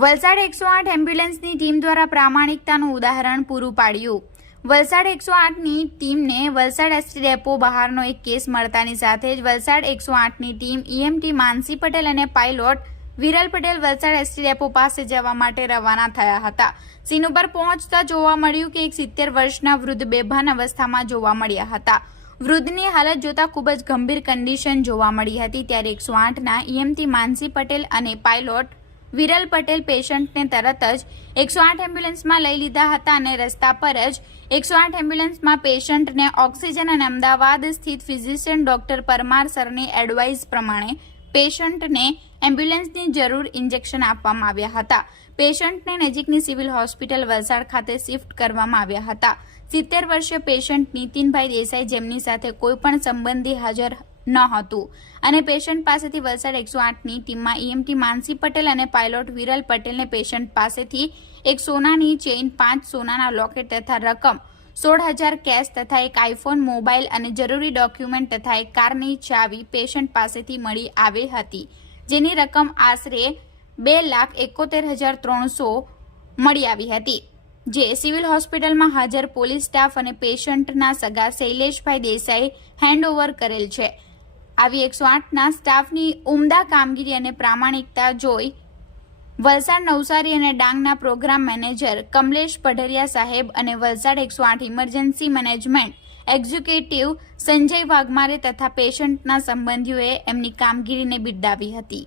Valsad 108 એમ્બ્યુલન્સની team દ્વારા પ્રામાણિકતાનું ઉદાહરણ પૂરું પાડ્યું। વલસાડ 108ની ટીમને વલસાડ એસટી ડેપો બહારનો એક કેસ મળતાની સાથે જ વલસાડ 108ની ટીમ ઈએમટી માનસી પટેલ અને pilot Viral Patel Valsad ST depot પાસે જવા માટે રવાના થયા હતા। સીન ઉપર પહોંચતા જોવા મળ્યું કે એક 70 વર્ષના વૃદ્ધ બેભાન અવસ્થામાં જોવા મળ્યા હતા। વૃદ્ધની હાલત જોતા ખૂબ જ ગંભીર કન્ડિશન જોવા મળી હતી। ત્યારે 108ના ઈએમટી માનસી પટેલ અને પાયલોટ વિરલ પટેલ પેશન્ટને તરત જ 108 એમ્બ્યુલન્સમાં લઈ લીધા હતા અને રસ્તા પર જ 108 એમ્બ્યુલન્સમાં પેશન્ટને ઓક્સિજન અને અમદાવાદ સ્થિત ફિઝિશિયન ડોક્ટર પરમાર સરની એડવાઇસ પ્રમાણે પેશન્ટને એમ્બ્યુલન્સની જરૂર ઇન્જેક્શન આપવામાં આવ્યા હતા। પેશન્ટને નજીકની સિવિલ હોસ્પિટલ વલસાડ ખાતે શિફ્ટ કરવામાં આવ્યા હતા। 70 વર્ષીય પેશન્ટ નીતિનભાઈ દેસાઈ જેમની સાથે કોઈ પણ સંબંધી હાજર ન હતું અને પેશન્ટ પાસેથી વલસાડ 108ની ટીમમાં ઈએમટી માનસી પટેલ અને પાયલોટ વિરલ પટેલને પેશન્ટ પાસેથી એક સોનાની ચેઇન 5 સોનાના લોકેટ તથા રકમ 16,000 કેશ તથા એક આઈફોન મોબાઈલ અને જરૂરી ડોક્યુમેન્ટ તથા એક કારની ચાવી પેશન્ટ પાસેથી મળી આવી હતી, જેની રકમ આશરે 2,71,300 મળી આવી હતી, જે સિવિલ હોસ્પિટલમાં હાજર પોલીસ સ્ટાફ અને પેશન્ટના સગા શૈલેષભાઈ દેસાઈ હેન્ડઓવર કરેલ છે। આવી 108ના સ્ટાફની ઉમદા કામગીરી અને પ્રામાણિકતા જોઈ વલસાડ નવસારી અને ડાંગના પ્રોગ્રામ મેનેજર કમલેશ પઢરિયા સાહેબ અને Valsad 108 emergency management executive Sanjay Waghmare તથા પેશન્ટના સંબંધીઓએ એમની કામગીરીને બિરદાવી હતી।